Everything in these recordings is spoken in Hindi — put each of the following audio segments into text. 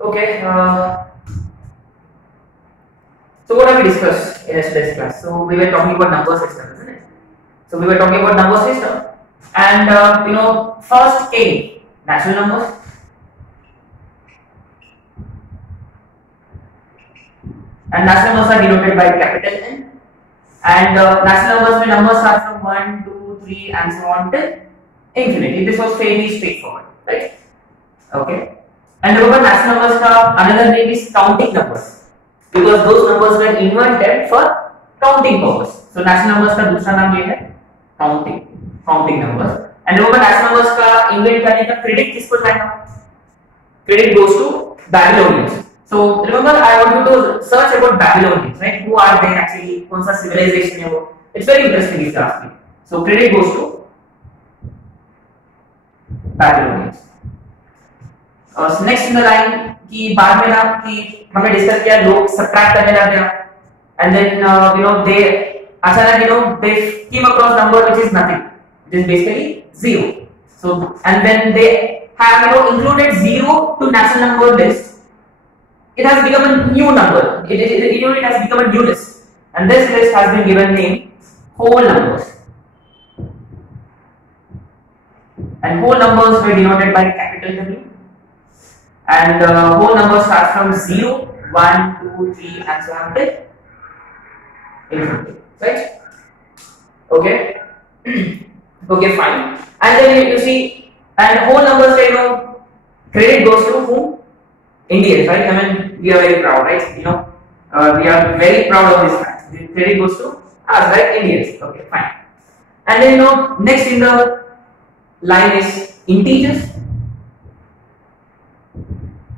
Okay. So what have we discussed in yesterday's class? So we were talking about number system, isn't it? So we were talking about number system, and first came natural numbers, and natural numbers are denoted by capital N, and natural numbers में numbers start from 1, 2, 3 and so on till infinity. This was fairly straightforward, right? Okay. And remember, natural numbers का another name is counting numbers, because those numbers were invented for counting purpose. So natural numbers का दूसरा नाम ये है counting numbers. And remember, natural numbers का invent करने का credit किसको जाएगा? Credit goes to Babylonians. So remember, I want you to search about Babylonians, right? Who are they actually? कौन सा civilization है वो? It's very interesting if you ask me. So credit goes to Babylonians. Next in the line कि बाद में ना कि हमने डिस्कस किया लोग सब्ट्रैक्ट करने लग गया, and then they अचानक they came across number which is nothing, which is basically zero. So and then they have included zero to natural number list. It has become a new number. It has become a new list, and this list has been given name whole numbers. And whole numbers were denoted by capital W. And whole number starts from 0, 1, 2, 3 and so on till infinity, right? Okay. Okay, fine. And then you see, and whole numbers, credit goes to whom? Indians, right? I mean, we are very proud, right? We are very proud of this fact. The credit goes to us, right? Indians. Okay, fine. And then next in the line is integers.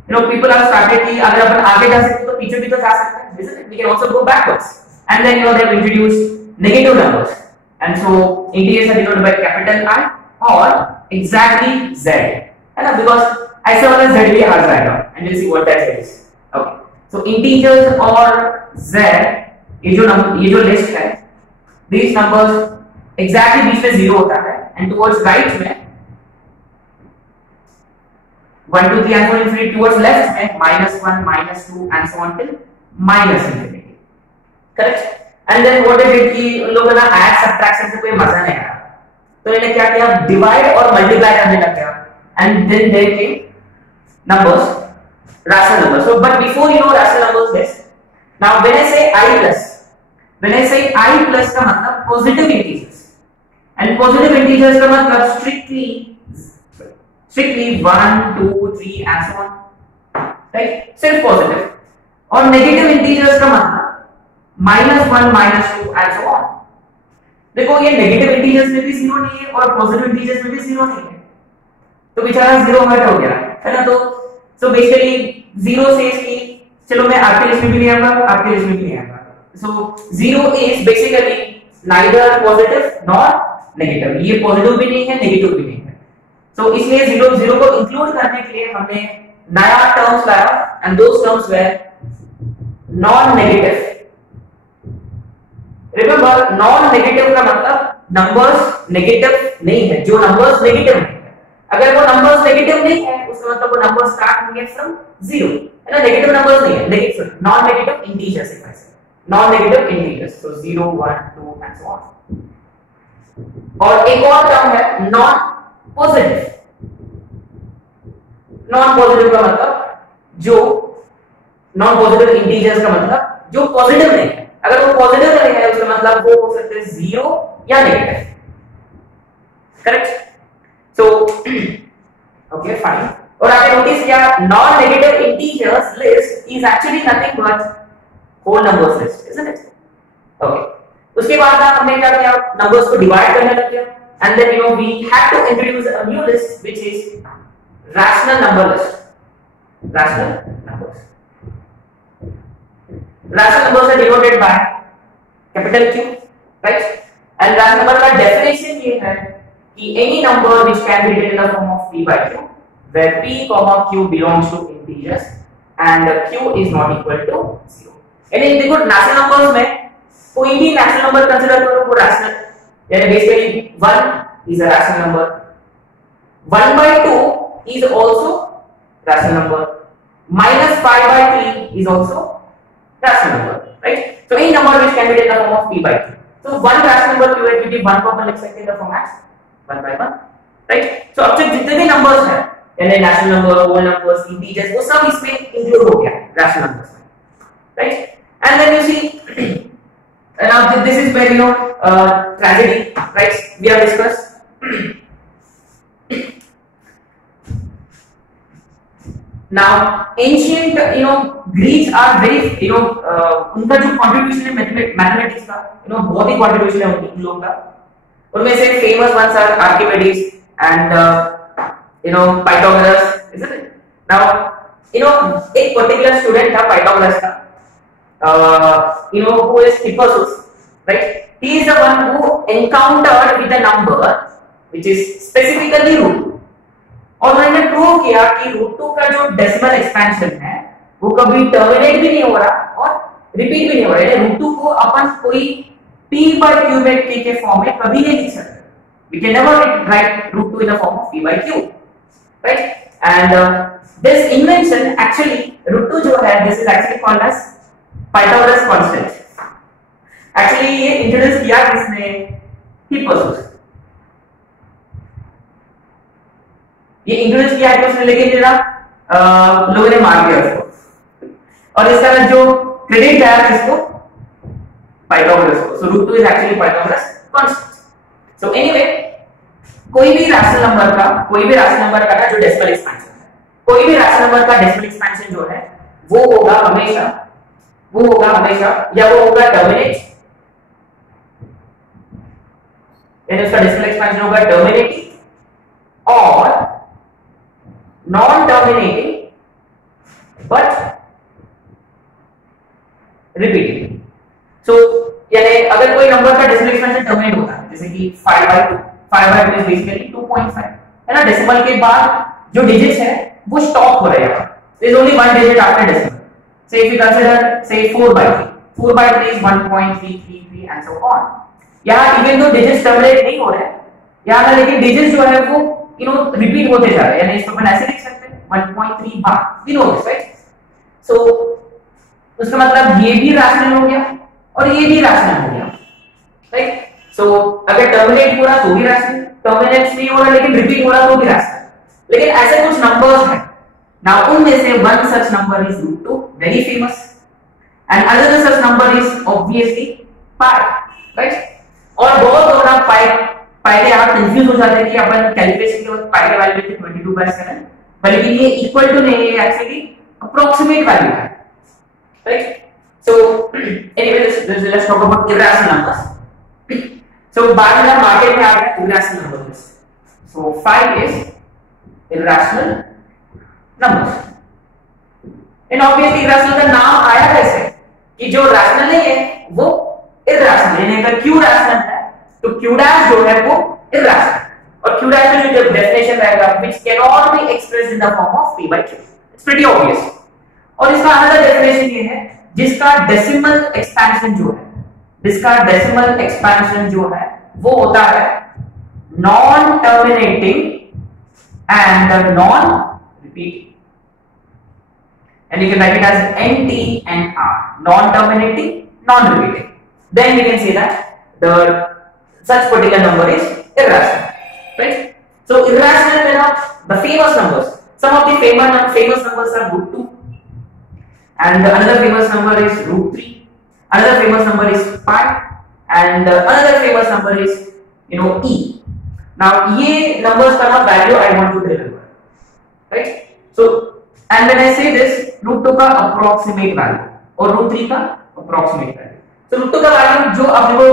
People have started कि अगर अपन आगे जा सकते तो पीछे भी तो जा सकते हैं, isn't it? We can also go backwards. And then they have introduced negative numbers, and so integers are denoted by capital I or exactly Z. है because ऐसा वाला Z भी आ जाएगा, and we'll see what that is. Okay. So integers और Z ये जो list है, these numbers exactly बीच में 0 होता है, and towards right में 1, 2, 3 and so on infinity, towards left में -1, -2 and so on till -infinity. Correct? And then what they did कि उन लोगों ने add subtraction से कोई मजा नहीं आया, तो इन्होंने क्या किया, divide और multiply करने लग गया, and then they came numbers, rational numbers. So but before rational numbers this, now when I say I plus का मतलब positive integers, and positive integers का मतलब strictly 1, 2, 3 and so on, right? सिर्फ positive. और negative integers का मतलब -1, -2 and so on. देखो ये negative integers में भी 0 नहीं है और positive integers में भी 0 नहीं है, तो बेचारा 0 हट हो गया, है ना? तो basically 0 says कि चलो मैं आपके लिस्ट में भी नहीं आऊंगा, आपके लिस्ट में भी नहीं आऊंगा. So 0 is basically neither positive nor negative. ये positive भी नहीं है, negative भी नहीं है. So इसलिए 0 को इंक्लूड करने के लिए हमने नया टर्म्स लाया, and those terms were non-negative. Remember, non-negative का मतलब numbers negative नहीं है, जो numbers negative है. अगर वो numbers negative नहीं है, उसका मतलब वो numbers start होंगे from 0, है ना? Negative numbers नहीं है, negative, non-negative integers है, non-negative integers. So 0, 1, 2 and so on. और एक और टर्म है non-positive. non-positive का मतलब जो non-positive integers का मतलब जो positive नहीं है. अगर वो positive नहीं है, उसका मतलब वो हो सकते हैं 0 या negative. Correct? So okay, fine. और आपने नोटिस किया non-negative integers list is actually nothing but whole numbers list, isn't it? Okay. उसके बाद हमने क्या किया, numbers को divide करने लग गया, and then we had to introduce a new list which is rational number list. Rational numbers. Rational numbers are denoted by capital Q, right? And rational number का definition ये है कि any number which can be written in the form of p by q, where p, q belongs to integers and q is not equal to 0. यानी देखो rational numbers में कोई भी rational number consider करो वो rational यानी basically 1 is a rational number, 1/2 is also rational number, -5/3 is also rational number, right? So any number which can be in the form of p/q. So one rational number q/q 1 को अपन लिख सकते हैं in the form as 1/1, right? So अब तक जितने भी numbers हैं यानी rational number, whole numbers, integers, वो सब इसमें include हो गया rational numbers में, right? And then you see now this is where tragedy, right? We have discussed. Now ancient Greeks are very उनका जो contribution है mathematics का बहुत ही contribution है उन लोगों का. उनमें से famous ones are Archimedes and Pythagoras, isn't it? Now एक particular student था Pythagoras का, who is Hippasus, right? He is the one who encountered with a number which is specifically root 2. और उन्होंने प्रूव किया कि रूट 2 का जो डेसिमल एक्सपेंशन है वो कभी टर्मिनेट भी नहीं हो रहा और रिपीट भी नहीं हो रहा है. रूट 2 को अपन कोई p/q/k के फॉर्म में कभी नहीं लिख सकते. We can never write root 2 in the form of p/q, right? And this invention actually root 2 जो है this is actually called as Pythagoras constant. Actually ये इंट्रोड्यूस किया किसने? हिप्पासस. ये इंट्रोड्यूस किया है उसने, लेकिन जरा लोगों ने मार दिया उसको और इसका जो क्रेडिट है किसको? पाइथागोरस को. So root 2 is actually Pythagoras constant. So anyway कोई भी रैशनल नंबर का जो डेसिमल एक्सपेंशन है, कोई भी रैशनल नंबर का डेसिमल एक्सपेंशन जो है वो होगा हमेशा या वो होगा टर्मिनेट, यानी उसका डेसिमल एक्सपेंशन होगा टर्मिनेटिंग और नॉन टर्मिनेटिंग बट रिपीटिंग. सो यानी अगर कोई नंबर का डेसिमल एक्सपेंशन टर्मिनेट होता है जैसे कि 5/2 इज बेसिकली 2.5 है ना, डेसिमल के बाद जो डिजिट्स है वो स्टॉप हो रहे हैं. There is only one digit after decimal. Say if you consider say 4/3 is 1.333 and so on. यहाँ even though digits terminate नहीं हो रहे हैं यहाँ, लेकिन digits जो है वो रिपीट होते जा रहे हैं. यानी इसको अपन ऐसे लिख सकते हैं 1.3 बार. We know this, right? So उसका मतलब ये भी रैशनल हो गया और ये भी रैशनल हो गया, right? So अगर टर्मिनेट हो रहा तो भी रैशनल, टर्मिनेट नहीं हो रहा लेकिन रिपीट हो रहा तो भी रैशनल. लेकिन ऐसे कुछ नंबर्स हैं. Now उनमें से one such number is root 2, very famous, and another such number is obviously pi, right? और बहुत लोग ना pi के आप कंफ्यूज हो जाते हैं कि अपन कैलकुलेशन के वक्त pi की वैल्यू लेते 22/7, बल्कि ये इक्वल टू नहीं है, एक्चुअली अप्रोक्सीमेट वैल्यू है, right? So anyway let's talk about irrational numbers. So बाद में मार्केट में आ गया irrational numbers. So 5 is irrational numbers. In obviously irrational का नाम आया कैसे कि जो rational नहीं है वो irrational, यानी अगर q rational है तो q dash जो है वो irrational, और q dash का जो definition रहेगा which cannot be expressed in the form of p/q. It's pretty obvious. और इसका another definition ये है जिसका decimal expansion जो है वो होता है non terminating and non repeating. And you can write it as NT and R, non-terminating, non-repeating. Then we can say that such particular number is irrational, right? So irrational, the famous numbers. Some of the famous numbers are root 2, and another famous number is root 3. Another famous number is pi, and another famous number is e. Now ये numbers का ना value I want to remember, right? So and when I say this, root 2 का approximate value और root 3 का approximate value. So root 2 का value जो अपने को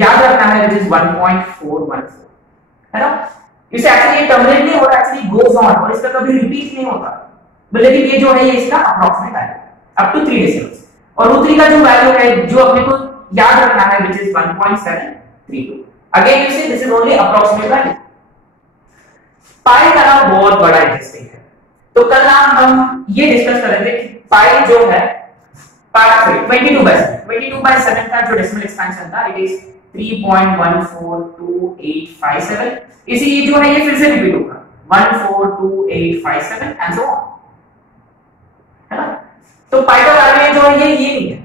याद रखना है which is 1.414, है ना? इसे actually terminate नहीं हो रहा, actually goes on और इसका कभी repeat नहीं होता, लेकिन ये जो है ये इसका approximate value up to 3 decimals. और root 3 का जो value है जो अपने को याद रखना है which is 1.732. Again you see this is only approximate value. pi का नाम बहुत बड़ा इंटरेस्टिंग है. तो कल हम ये डिस्कस कर रहे थे कि पाई जो है 22/7 का जो डेसिमल एक्सपेंशन था इट इज 3.142857, इसी ये जो है ये फिर से रिपीट होगा 142857 एंड सो ऑन, है ना। तो पाई का वैल्यू जो है ये नहीं है।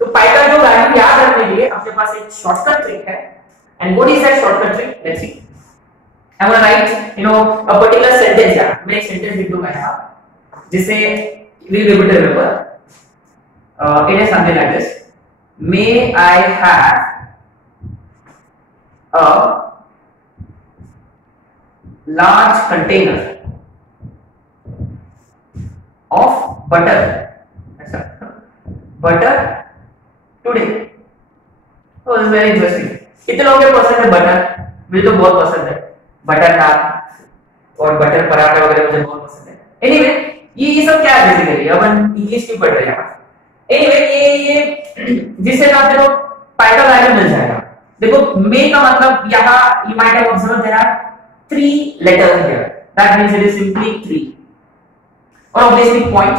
तो पाई का जो वैल्यू याद रखने के लिए अपने पास एक शॉर्टकट ट्रिक है, and what is that shortcut trick, let's see. I'm gonna write, a particular sentence here. मैं एक sentence लिख दूंगा यहाँ, जिससे we'll be able to remember. It is something like this. May I have a large container of butter. Butter today. Oh, this is very interesting. कितने लोगों को पसंद है बटर? मुझे तो बहुत पसंद है बटर नान और बटर पराठा वगैरह, मुझे बहुत पसंद है। एनीवे ये सब क्या है बेसिकली, अपन इंग्लिश की पढ़ रहे हैं। एनीवे ये जिससे ना देखो पाई का वैल्यू मिल जाएगा। देखो मे का मतलब यहाँ you might have observed there are 3 letters here, that means it is simply 3, और obviously point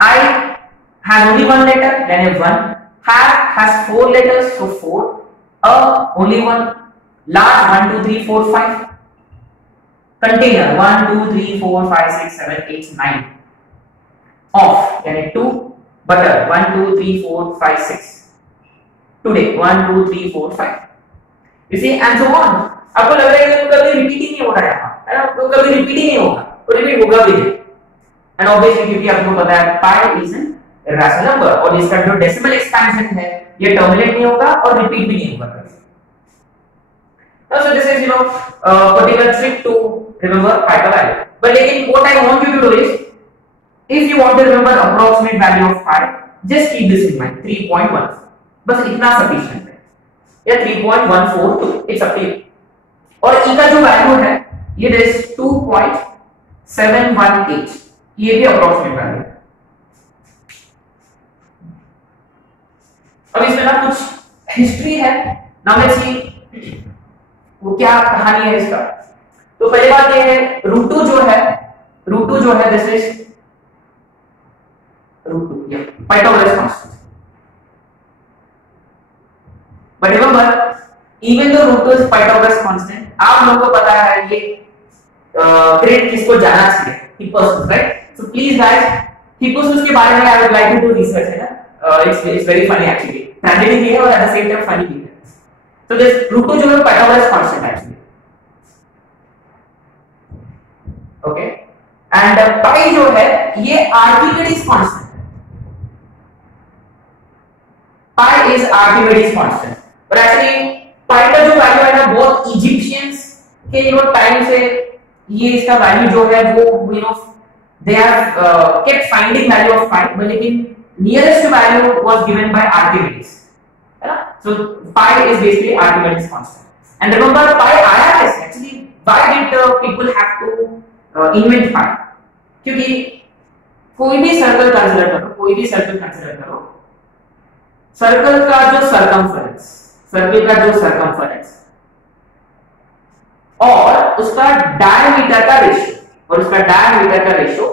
I has only one letter, then a 1, have has 4 letters, so 4, only one, large 1 2 3 4 5, container 1 2 3 4 5 6 7 8 9, of यानी 2, butter 1 2 3 4 5 6, today 1 2 3 4 5, you see and so on। आपको लग रहा है कि कभी रिपीट ही नहीं हो रहा है यहाँ, है ना, तो कभी रिपीट ही नहीं होगा, तो रिपीट होगा भी नहीं। एंड ऑब्वियसली क्योंकि आपको पता है pi is an irrational number, और इसका जो डेसिमल एक्सपेंशन है ये टर्मिनेट नहीं होगा और रिपीट भी नहीं होगा। So this is particular trick to remember pi का value. But लेकिन what I want you to do is, if you want to remember approximate value of pi, just keep this in mind 3.1, बस इतना sufficient है, या 3.142, it's up to you। और e का जो वैल्यू है ये is 2.718, ये भी approximate value है। अब इसमें ना कुछ हिस्ट्री है, नाउ लेट्स सी वो क्या कहानी है इसका। तो पहली बात ये है रूट 2 जो है दिस इज रूट 2 या Pythagoras constant. But remember even though root 2 is Pythagoras constant, आप लोगों को पता है ये क्रेडिट किसको जाना चाहिए, Hippasus, right. So please guys Hippasus के बारे में I would like to do research, है ना। It's very funny actually, tragedy भी है और at the same time funny भी है। So this root 2 जो है Pythagoras constant actually, okay, and pi जो है ये Archimedes constant है। pi is Archimedes constant, but actually pi का जो वैल्यू है ना बहुत इजिप्शियंस के टाइम से ये इसका वैल्यू जो है वो they have kept finding value of pi, but लेकिन nearest value was given by Archimedes, है ना। So pi is basically Archimedes constant, and remember pi आया कैसे actually, why did people have to invent pi? क्योंकि कोई भी सर्कल कंसीडर करो, सर्कल का जो सरकमफरेंस और उसका डायमीटर का रेशियो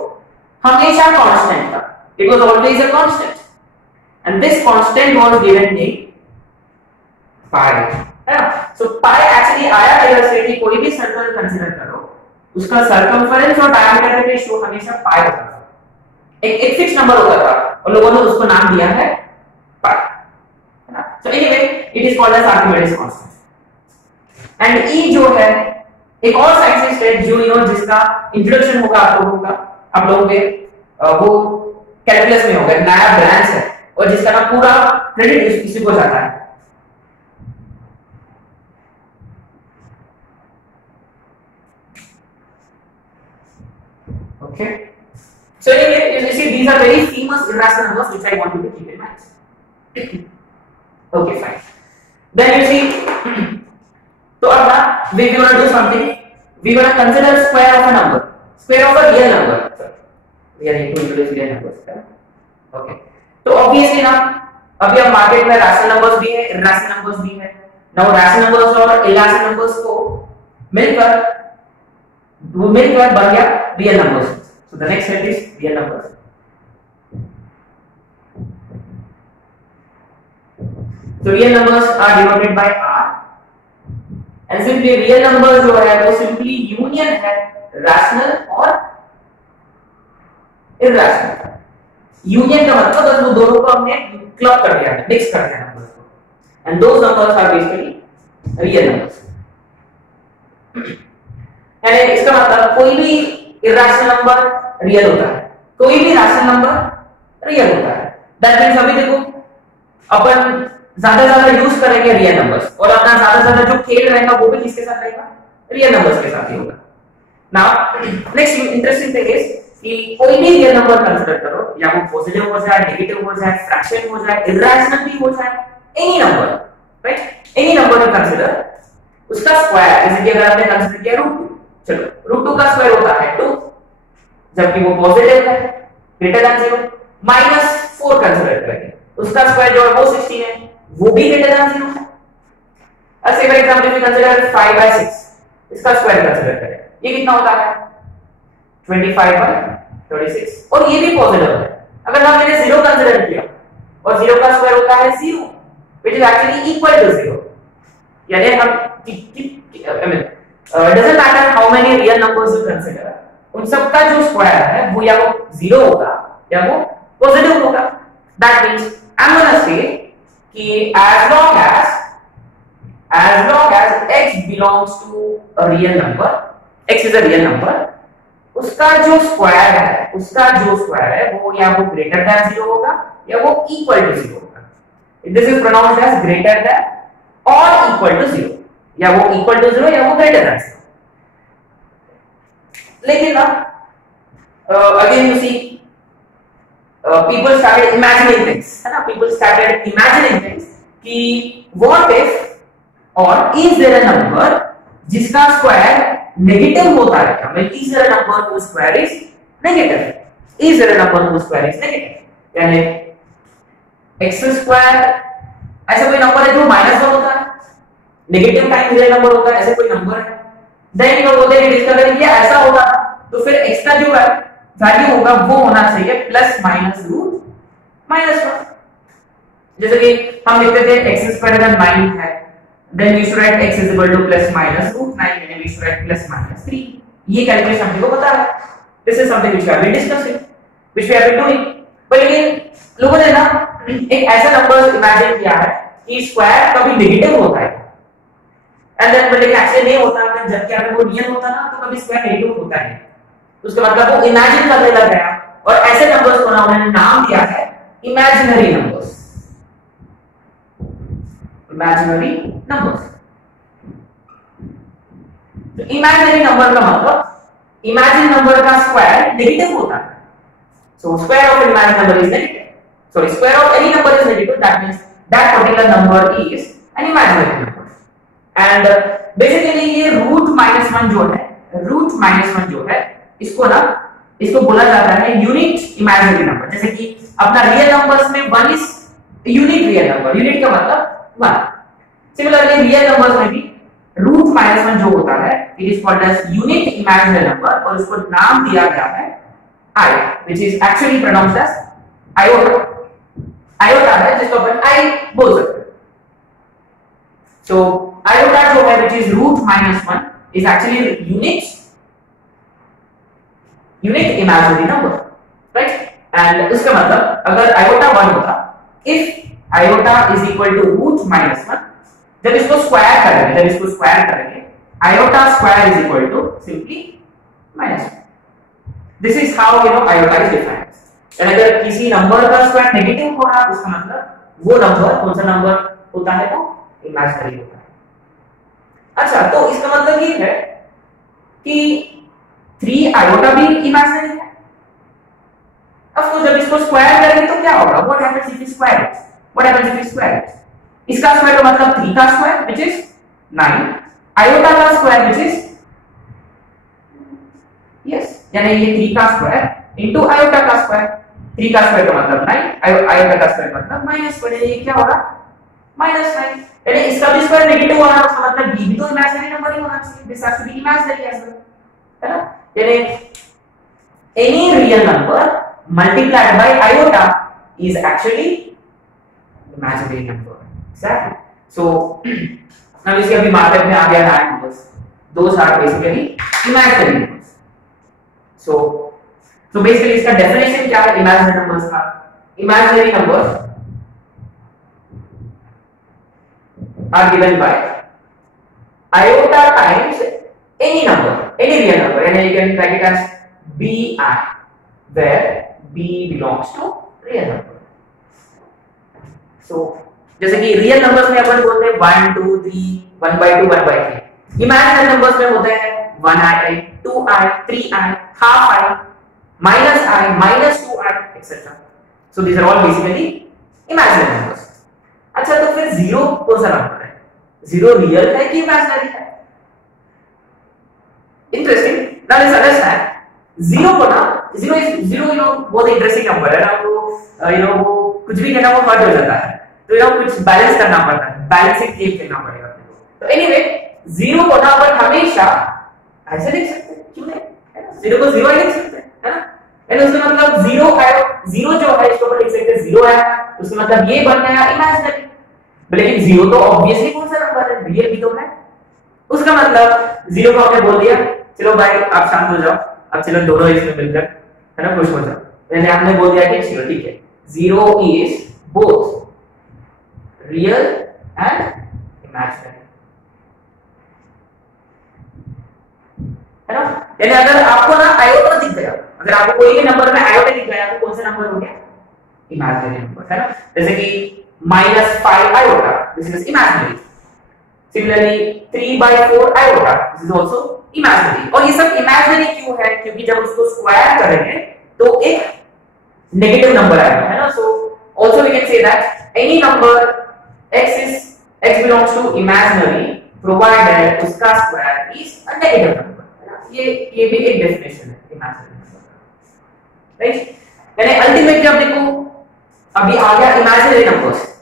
हमेशा कांस्टेंट था, it was always a constant, and this constant was given name pi, है ना। सो पाई एक्चुअली आया इधर से कि कोई भी सर्कल कंसीडर करो उसका सरकमफरेंस और डायमीटर का रेशियो हमेशा पाई होता था, एक फिक्स नंबर होता था और लोगों ने उसको नाम दिया है पाई, है ना। So anyway it is called as Archimedes constant. And e जो है एक और साइंटिस्ट है जो जिसका इंट्रोडक्शन होगा आप लोगों के वो कैलकुलस में होगा, नया ब्रांच है और जिसका ना पूरा क्रेडिट इसी को जाता है। Okay, so anyway, you see these are very famous irrational numbers which I want you to keep in mind. Okay, fine. Then you see, so now we are going to do something. We are going to consider square of a number, square of a real number. We are going to introduce real numbers. Okay. So obviously now, अभी हम मार्केट में rational numbers भी है, irrational numbers भी है. Now rational numbers और irrational numbers को मिलकर बन गया real numbers. So the next set is real numbers. So real numbers are denoted by R and simply real numbers जो है वो simply union है rational और irrational. Union का मतलब बस वो दोनों को हमने क्लब कर दिया है, मिक्स कर दिया है नंबर्स को, and those numbers are basically real numbers. यानी इसका मतलब कोई भी irrational number real होता है, कोई भी rational number real होता है. That means अभी देखो अपन ज्यादा यूज करेंगे रियल नंबर्स और अपना ज्यादा जो खेल रहेगा वो भी किसके साथ रहेगा, रियल नंबर्स के साथ ही होगा. Now next interesting thing is कि कोई भी रियल नंबर कंसीडर करो, या वो पॉजिटिव हो जाए, नेगेटिव हो जाए, फ्रैक्शन हो जाए, इरैशनल भी हो जाए, any number, right, any number you consider, उसका स्क्वायर जैसे कि अगर आपने कंसीडर किया √2, चलो √2 का स्क्वायर होता है 2, जबकि वो पॉजिटिव है ग्रेटर देन 0, -4 कंसीडर करेंगे, उसका स्क्वायर जो है वो 16 है, वो भी ग्रेटर देन 0 है. ऐसे for example if you consider 5/6, इसका स्क्वायर कंसीडर करें, ये कितना होता है 25/36, और ये भी पॉजिटिव है. अगर हमने 0 कंसीडर किया और 0 का स्क्वायर होता है 0 which is actually equal to 0, यानी हम doesn't matter how many real numbers you consider, उन सब का जो स्क्वायर है वो या वो 0 होगा या वो पॉजिटिव होगा. That means I'm gonna say कि as long as x belongs to a real number, x is a real number, उसका जो स्क्वायर है वो या वो ग्रेटर देन 0 होगा या वो इक्वल टू 0 होगा. This is pronounced as greater than और इक्वल टू 0, या वो इक्वल टू 0 या वो ग्रेटर देन 0. लेकिन ना again you see people started imagining things, है ना, people started imagining things कि what if or is there a number जिसका स्क्वायर नेगेटिव होता है क्या, मतलब is there a number whose square is negative, is there a number whose square is negative, यानी x स्क्वायर ऐसा कोई नंबर है जो -1 होता है, नेगेटिव टाइम रियल नंबर होता है, ऐसे कोई नंबर है. देन लोग बोलते हैं डिस्कवर किया ऐसा होता था, तो फिर x का जो है वैल्यू होगा वो होना चाहिए ±√-1. जैसे कि हम लिखते थे x स्क्वायर अगर 9 है, then we should write x is equal to ±√9, and we should write ±3. ये कैलकुलेशन हमको पता है. This is something which we have been discussing, which we have been doing. पर लेकिन लोगों ने ना एक ऐसा नंबर इमेजिन किया है कि स्क्वायर कभी नेगेटिव होता है, एंड देन लेकिन एक्चुअली नहीं होता, जबकि अगर वो रियल होता ना तो कभी स्क्वायर नेगेटिव होता है. उसका मतलब वो इमेजिन करने लग गया और ऐसे नंबर्स को ना उन्होंने नाम दिया है इमेजिनरी नंबर्स. इमेजिनरी नंबर्स, तो इमेजिनरी नंबर का मतलब इमेजिन नंबर का स्क्वायर नेगेटिव होता है. So square of imagine number is negative, sorry square of any number is negative, that means that particular number is an imaginary number. And basically ये √-1 जो है इसको बोला जाता है यूनिट इमेजिनरी नंबर. जैसे कि अपना रियल नंबर्स में 1 is unit real number, unit का मतलब 1. सिमिलरली रियल नंबर्स में भी √-1 जो होता है it is called as unit imaginary number, और उसको नाम दिया गया है i, which is actually pronounced as iota. iota है जिसको अपन i बोल सकते हैं. So iota जो है which is √-1 is actually unit imaginary number, right? And उसका मतलब अगर iota 1 होता, if iota is equal to √-1, जब इसको स्क्वायर करेंगे iota square is equal to simply -1. This is how iota is defined. And अगर किसी नंबर का स्क्वायर नेगेटिव हो रहा है उसका मतलब वो नंबर कौन सा नंबर होता है, वो इमेजिनरी होता है. अच्छा, तो इसका मतलब ये है कि 3 iota भी इमेजिनरी है. अब तो जब इसको स्क्वायर करेंगे तो क्या होगा, what happens if we square it, इसका स्क्वायर का मतलब 3 का स्क्वायर व्हिच इज 9, iota का स्क्वायर व्हिच इज यस, यानी ये 3 का स्क्वायर इनटू iota का स्क्वायर. 3 का स्क्वायर का मतलब 9, iota का स्क्वायर का मतलब -1, ये क्या होगा -9. यानी इसका भी स्क्वायर नेगेटिव होना, उसका मतलब ये भी तो इमेजिनरी नंबर ही होना चाहिए. This has to be imaginary as well, है ना. यानी any real number multiplied by iota is actually imaginary number. Exactly. So now you see अभी मार्केट में आ गया rand numbers, those are basically imaginary numbers. So basically इसका डेफिनेशन क्या है इमेजिनरी नंबर्स का? Imaginary numbers are given by iota times any number, any real number, and you can write it as bi, where b belongs to real number. So जैसे कि रियल नंबर्स में अपन बोलते हैं 1 2 3 1/2 1/3. इमेजिनरी नंबर्स में होते हैं 1i 2i 3i half i -2i etc. So these are all basically imaginary numbers. अच्छा तो फिर जीरो कौन सा नंबर है? जीरो रियल है कि इमेजिनरी है? Interesting. Now let's understand. Zero को ना जीरो बहुत इंटरेस्टिंग नंबर है ना. वो वो कुछ भी कहना वो हर्ट हो जाता है, तो कुछ बैलेंस करना पड़ता है, बैलेंसिंग गेम खेलना पड़ेगा. तो एनीवे जीरो को ना अपन हमेशा ऐसे लिख सकते हैं, क्यों नहीं? जीरो को जीरो लिख सकते हैं, है ना? एंड उसका मतलब जीरो है, जीरो जो है इसको अपन लिख सकते हैं जीरो है, उसका मतलब ये बन गया इमेजिनरी. लेकिन जीरो तो ऑब्वियसली कौन सा नंबर है? रियल भी तो है. उसका मतलब जीरो को आपने बोल दिया, चलो भाई आप शांत हो जाओ, अब चलो दोनों इसमें मिलकर है ना खुश हो जाओ. मैंने आपने बोल दिया कि चलो ठीक है, zero is both real and imaginary, है ना? यानी अगर आपको ना आयोटा दिख गया, अगर आपको कोई भी नंबर में आयोटा दिख गया तो कौन सा नंबर हो गया? इमेजिनरी नंबर, है ना? जैसे कि -5 iota, this is imaginary. Similarly 3/4 iota, this is also imaginary. और ये सब imaginary क्यों है? क्योंकि जब उसको स्क्वायर करेंगे तो एक नेगेटिव नंबर आएगा, है ना? So also we can say that any number x belongs to imaginary provided उसका square is a negative number, है ना? ये भी एक डेफिनेशन है imaginary number, राइट? यानी अल्टीमेटली अब देखो अभी आ गया इमेजिनरी नंबर्स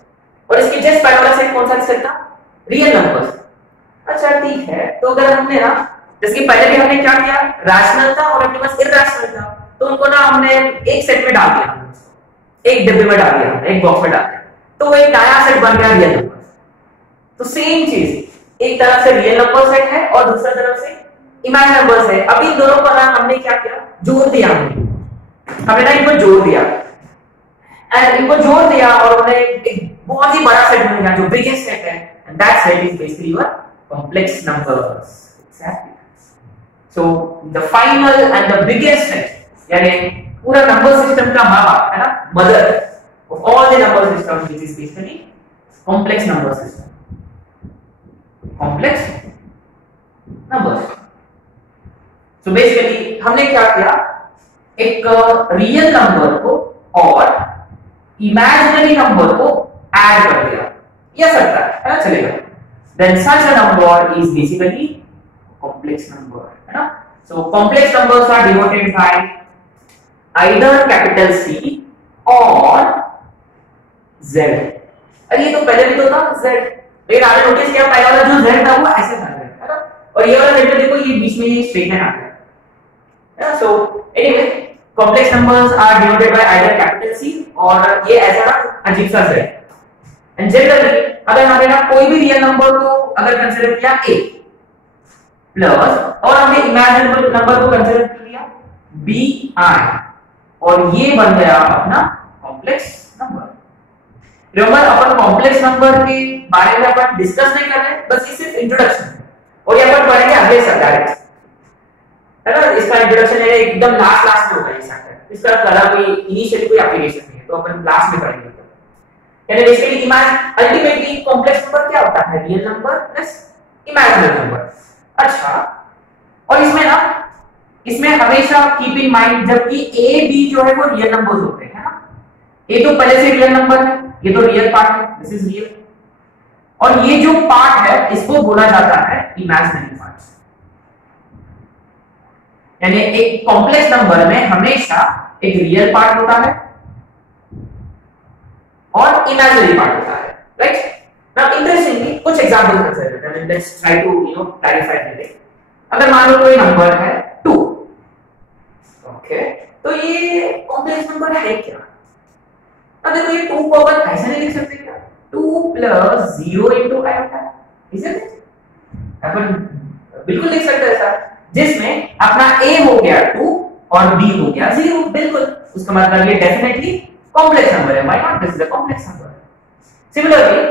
और इसके जस्ट पैरेलल से कौन सा सेट था? Real numbers. अच्छा ठीक है, तो अगर हमने ना जैसे पहले भी हमने क्या किया, रैशनल था और अपने पास इरैशनल था, तो उनको ना हमने एक सेट में डाल दिया, एक डिब्बे में डाल दिया, एक बॉक्स में डाल दिया, तो वो एक नया सेट बन गया रियल नंबर्स. तो सेम चीज, एक तरफ से रियल नंबर सेट है और दूसरी तरफ से इमेजिनरी नंबर्स है. अभी दोनों को ना हमने क्या किया, जोड़ दिया. हमने ना इनको जोड़ दिया एंड इनको जोड़ दिया और हमने एक बहुत ही बड़ा सेट बन गया जो बिगेस्ट सेट है, and that set is basically your complex numbers. Exactly. So the final and the biggest set, यानी पूरा नंबर सिस्टम का माँ बाप, है ना, mother of all the number system, which is basically complex number system. Complex numbers. So basically हमने क्या किया, एक रियल नंबर को और इमेजिनरी नंबर को ऐड कर दिया, ये सकता है ना, चलेगा. Then such a number is basically complex number, है ना. So complex numbers are denoted by either capital C और Z. अरे ये तो पहले भी तो था Z, लेकिन आपने नोटिस किया पहले वाला जो Z था वो ऐसे था, है ना, और ये वाला Z देखो ये बीच में ये स्ट्रेट लाइन आ गया, है ना. So anyway complex numbers are denoted by either capital C और ये ऐसा ना अजीब सा Z. एंड जनरली अगर हमने ना कोई भी रियल नंबर को अगर कंसीडर किया A प्लस और हमने इमेजिनरी नंबर को कंसीडर किया BI और ये बन गया अपना कॉम्प्लेक्स नंबर. रिमेंबर अपन कॉम्प्लेक्स नंबर के बारे में अपन डिस्कस नहीं कर रहे हैं, बस ये सिर्फ इंट्रोडक्शन है और ये अपन पढ़ेंगे अगले सब्जेक्ट, है ना. इसका इंट्रोडक्शन है एकदम लास्ट में होगा ये चैप्टर. इसका करा कोई इनिशियली कोई एप्लीकेशन नहीं है, तो अपन लास्ट में पढ़ेंगे. यानी बेसिकली अल्टीमेटली कॉम्प्लेक्स नंबर क्या होता है? Real number plus imaginary number. अच्छा, और इसमें हमेशा कीप इन माइंड जबकि A B जो है वो रियल नंबर्स होते हैं, है ना. A तो पहले से रियल नंबर है, ये तो रियल पार्ट है, दिस इज रियल, और ये जो पार्ट है इसको बोला जाता है इमेजिनरी पार्ट. यानी एक कॉम्प्लेक्स नंबर में हमेशा एक रियल पार्ट होता है और इमेजिनरी पार्ट होता है, राइट. नाउ इंटरेस्टिंगली कुछ एग्जांपल कंसीडर करते हैं. Let's try to clarify this. अगर मान लो कोई नंबर है 2, ओके, तो ये कॉम्प्लेक्स नंबर है क्या? अब देखो ये 2 को अपन ऐसे नहीं लिख सकते क्या? 2 plus 0 into iota, isn't it? अपन बिल्कुल लिख सकते हैं सर, जिसमें अपना a हो गया 2 और b हो गया 0, बिल्कुल उसका मतलब ये डेफिनेटली कॉम्प्लेक्स नंबर है, why not, this is a complex number. Similarly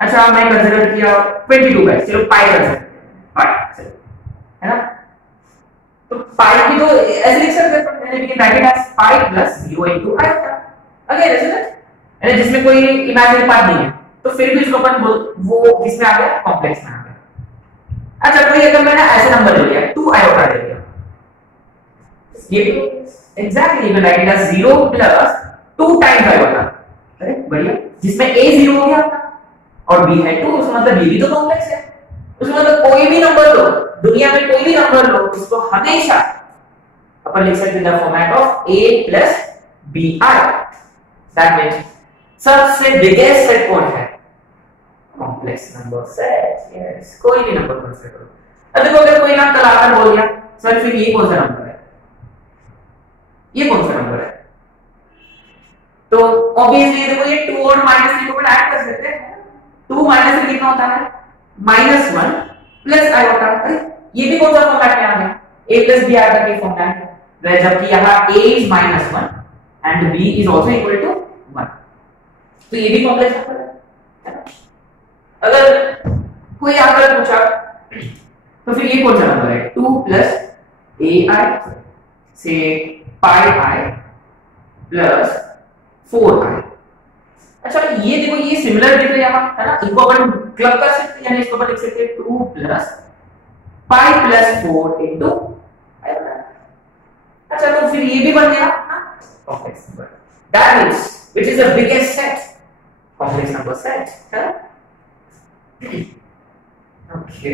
अच्छा मैं कंसीडर किया 22 का, चलो पाई कर सकते हैं, पाई है ना, तो पाई भी तो ऐसे लिख सकते हैं, मैंने भी ब्रैकेट है pi plus 0 into iota, again ऐसे ना, जिसमें कोई इमेजिनरी पार्ट नहीं है, तो फिर भी इसको अपन वो किसमें आ गया, कॉम्प्लेक्स में आ गया। अच्छा कोई अगर मैंने ऐसे नंबर ले लिया 2 आयोटा ले लिया, ये भी exactly you can write it as 0 plus 2 times iota, अरे बढ़िया, जिसमें a 0 हो गया और b है 2, उसका मतलब b भी तो कॉम्प्लेक्स है, उसका मतलब कोई भी नंबर लो, दुनिया में कोई भी नंबर लो, इसको हमेशा अपन लिख सकते हैं the format of a plus bi, that means सबसे बिगेस्ट सेट कौन है, कॉम्प्लेक्स नंबर सेट, यस, कोई भी नंबर कंसीडर करो। अब देखो अगर कोई नाम कल आकर बोल दिया सर फिर ये कौन सा नंबर है, ये कौन सा नंबर है, तो ऑब्वियसली देखो ये 2 और -3 को ऐड कर सकते हैं, 2 -3 कितना होता है -1 प्लस आयोटा, ये भी कौन सा फॉर्मेट में आ गया, a plus b आयोटा के फॉर्मेट में, वह जबकि यहाँ a is -1 and b is also equal to 1, तो ये भी कॉम्प्लेक्स नंबर है ना। अगर कोई आकर पूछा तो फिर ये कौन सा नंबर है, 2 plus ai से pi i plus 4i, अच्छा ये देखो ये सिमिलर दिख रहा है ना, इनको अपन क्लब कर सकते हैं, यानी इसको अपन लिख सकते हैं 2 plus pi plus 4 into iota, अच्छा तो फिर ये भी बन गया complex number, that means which is the biggest set, complex number set है। ओके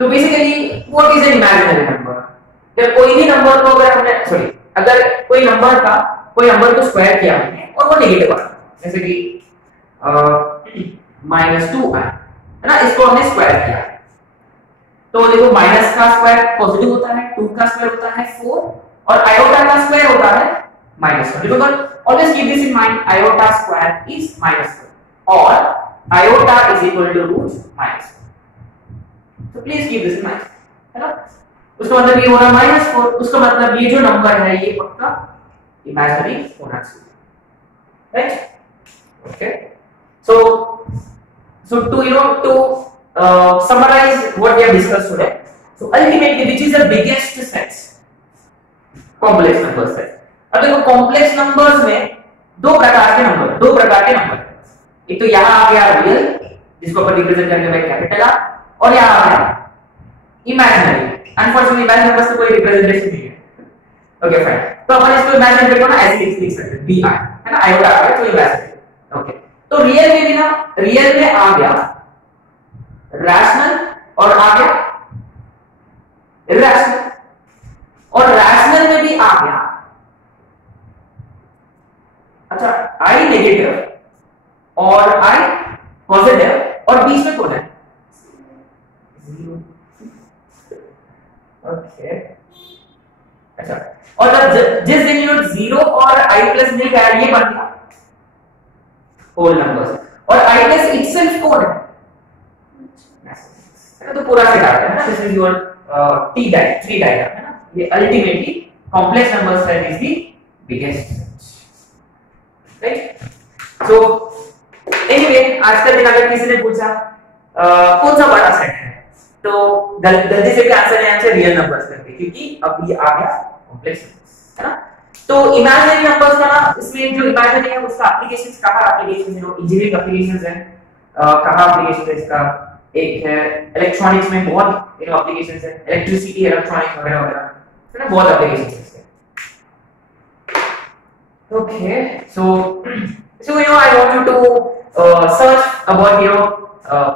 तो basically what is an imaginary number, जब कोई भी नंबर को अगर हमने सॉरी अगर कोई नंबर को स्क्वायर किया हमने और वो नेगेटिव आ, जैसे कि -2i है ना, इसको हमने स्क्वायर किया, तो देखो माइनस का स्क्वायर पॉजिटिव होता है, 2 का स्क्वायर होता है 4 और आयोटा का स्क्वायर होता है -1, remember always keep this in mind, iota square is -1 और iota is equal to root -1, तो please keep this in mind, है ना, उसका मतलब ये हो रहा है -4, उसका मतलब ये जो नंबर है ये पक्का इमेजिनरी होना चाहिए, right. Okay, so to summarize what we have discussed today, so ultimately which is the biggest set, complex number set। अब देखो complex numbers में दो प्रकार के नंबर, एक तो यहाँ आ गया रियल जिसको अपन रिप्रेजेंट करेंगे बाय कैपिटल R, और यहाँ आ गया इमेजिनरी, अनफॉर्चुनेटली इमेजिनरी नंबर्स का कोई रिप्रेजेंटेशन नहीं है, ओके फाइन, तो अपन इसको इमेजिनरी को ना ऐसे लिख सकते हैं bi है ना, आयोटा आ गया तो इमेजिनरी, ओके तो रियल में भी ना, रियल में आ गया रैशनल और आ गया इरैशनल, और रैशनल में भी आ गया अच्छा आई नेगेटिव और आई पॉजिटिव, और बीच में कौन है ओके अच्छा, और जिस दिन ये 0 और i प्लस मिल गया ये बन गया होल नंबर्स, और i प्लस इटसेल्फ कौन है, तो पूरा सेट आता है ना, this is your tree diagram है ना, ये ultimately complex number set is the biggest set, right. So anyway आज का दिन अगर किसी ने पूछा कौन सा बड़ा सेट है, तो जल्दी से आंसर रियल नंबर्स करके, क्योंकि अब ये आ गया कॉम्प्लेक्स नंबर्स है ना। तो इमेजिनरी नंबर्स का ना, इसमें जो इमेजिनरी है उसका एप्लीकेशंस कहां एप्लीकेशंस है, इंजीनियरिंग एप्लीकेशंस है, कहां एप्लीकेशन है इसका, एक है इलेक्ट्रॉनिक्स में बहुत एप्लीकेशंस है, इलेक्ट्रिसिटी इलेक्ट्रॉनिक्स वगैरह वगैरह है ना, बहुत एप्लीकेशंस है इसके। Okay so I want you to search about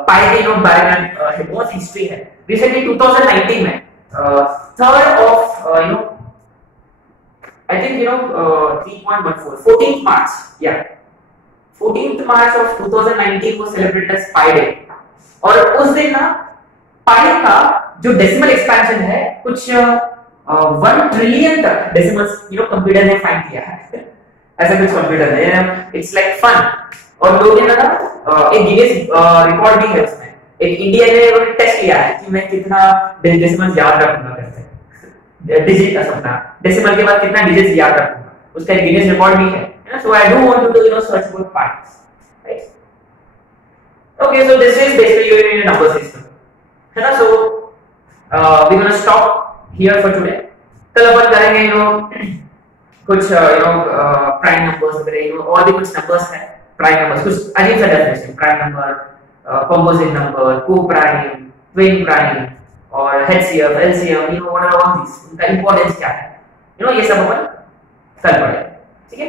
pi के बारे में बहुत हिस्ट्री है, रिसेंटली 2019 में 3rd of I think 3.14 14th March, yeah 14th March of 2019 को सेलिब्रेट एज पाई डे, और उस दिन ना पाई का जो डेसिमल एक्सपेंशन है कुछ 1 ट्रिलियन तक डेसिमल्स कंप्यूटर ने फाइंड किया है, ऐसा कुछ कंप्यूटर है, इट्स लाइक फन, और लोग ये ना एक गिनीज रिकॉर्ड भी है उसमें। एक इंडिया ने टेस्ट लिया है कि मैं कितना डेसिमल याद रखूंगा कैसे, डिजिट अपना डेसिमल के बाद कितना डिजिट्स याद रखूंगा, उसका एक गिनीज रिकॉर्ड भी है। So I do want to do search about parts, right? Okay, so this is basically your number system, है ना? So we gonna stop here for today. कल अपन करेंगे कुछ प्राइम नंबर्स वगैरह, और भी कुछ नंबर्स हैं प्राइम नंबर्स, कुछ अजीब सा definition, prime number, composite number, co-prime, twin prime और HCF, LCM, what are all these, उनका importance क्या है, ये सब अपन कल पढ़ेंगे, ठीक है?